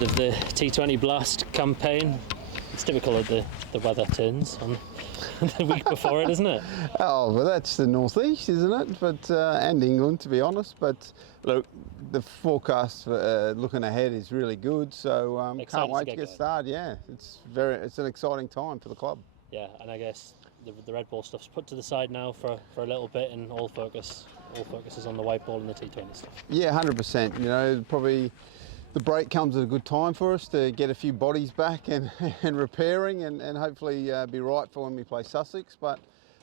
Of the T20 Blast campaign. It's typical that the weather turns on the week before it, isn't it? Oh, well, that's the northeast, isn't it? But and England, to be honest. But look, the forecast looking ahead is really good. So can't wait to get started. Yeah, it's an exciting time for the club. Yeah, and I guess the red ball stuff's put to the side now for a little bit, and all focus is on the white ball and the T20 stuff. Yeah, 100%. You know, probably. The break comes at a good time for us to get a few bodies back and repairing and hopefully be right for when we play Sussex. But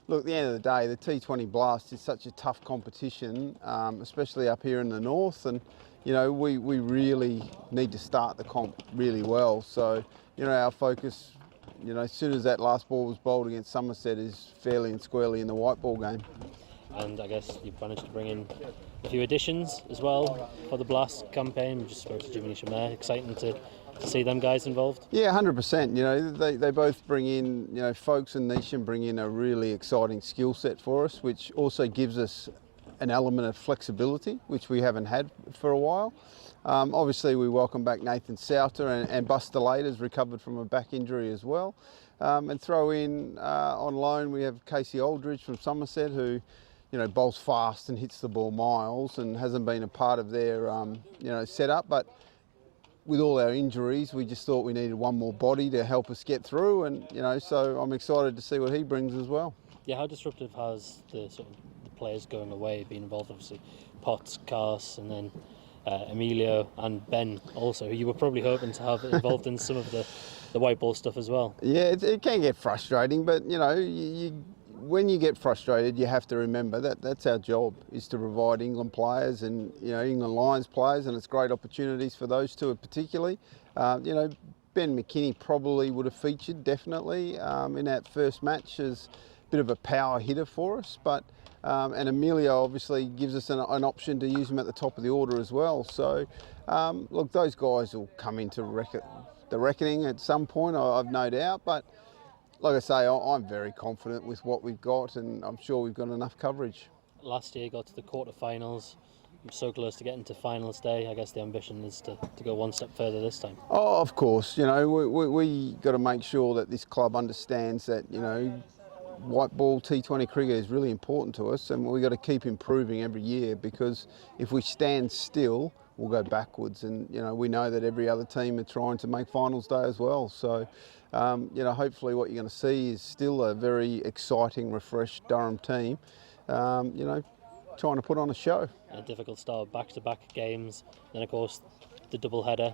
look, at the end of the day, the T20 Blast is such a tough competition, especially up here in the north. And, you know, we really need to start the comp really well. So, you know, our focus, you know, as soon as that last ball was bowled against Somerset is fairly and squarely in the white ball game. And I guess you've managed to bring in a few additions as well for the Blast campaign. We just spoke to Jimmy Nisham there. Exciting to see them guys involved. Yeah, 100%. You know, they both bring in, you know, Folks and Nisham bring in a really exciting skill set for us, which also gives us an element of flexibility, which we haven't had for a while. Obviously, we welcome back Nathan Souter and Buster Lade has recovered from a back injury as well. And throw in on loan, we have Casey Aldridge from Somerset, who, you know, bowls fast and hits the ball miles and hasn't been a part of their, you know, setup. But with all our injuries, we just thought we needed one more body to help us get through. And, you know, so I'm excited to see what he brings as well. Yeah, how disruptive has the sort of the players going away been involved? Obviously, Potts, Cars, and then Emilio and Ben also, who you were probably hoping to have involved in some of the white ball stuff as well. Yeah, it can get frustrating, but, you know, when you get frustrated, you have to remember that that's our job, is to provide England players and, you know, England Lions players, and it's great opportunities for those two particularly. You know, Ben McKinney probably would have featured definitely in that first match as a bit of a power hitter for us, but and Emilio obviously gives us an option to use him at the top of the order as well. So look, those guys will come into the reckoning at some point, I've no doubt, but like I say, I'm very confident with what we've got, and I'm sure we've got enough coverage. Last year got to the quarterfinals. I'm so close to getting to finals day. I guess the ambition is to go one step further this time. Oh, of course. You know, we got to make sure that this club understands that, you know, white ball T20 cricket is really important to us, and we've got to keep improving every year, because if we stand still, we'll go backwards. And, you know, we know that every other team are trying to make finals day as well. So, you know, hopefully what you're going to see is still a very exciting, refreshed Durham team, you know, trying to put on a show. A difficult start, back-to-back games. Then, of course, the double header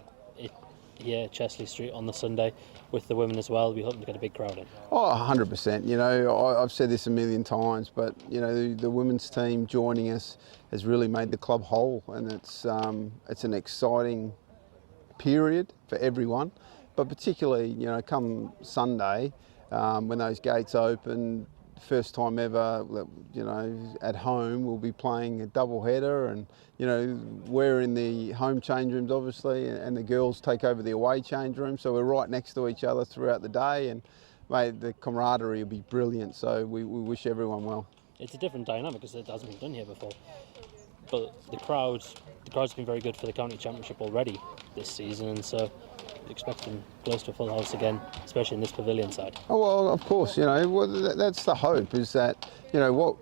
here at Chesley Street on the Sunday with the women as well. We're hoping to get a big crowd in. Oh, 100%. You know, I've said this a million times, but, you know, the women's team joining us has really made the club whole, and it's an exciting period for everyone. But particularly, you know, come Sunday, when those gates open, first time ever, you know, at home we'll be playing a double header, and, you know, we're in the home change rooms obviously, and the girls take over the away change room, so we're right next to each other throughout the day, and mate, the camaraderie will be brilliant, so we wish everyone well. It's a different dynamic because it hasn't been done here before, but the crowd's been very good for the county championship already this season, and so expecting close to a full house again, especially in this pavilion side. Oh, well, of course, you know, that's the hope, is that, you know,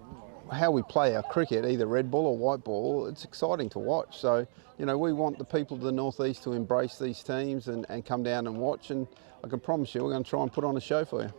how we play our cricket, either red ball or white ball, it's exciting to watch. So, you know, we want the people of the northeast to embrace these teams and come down and watch, and I can promise you we're going to try and put on a show for you.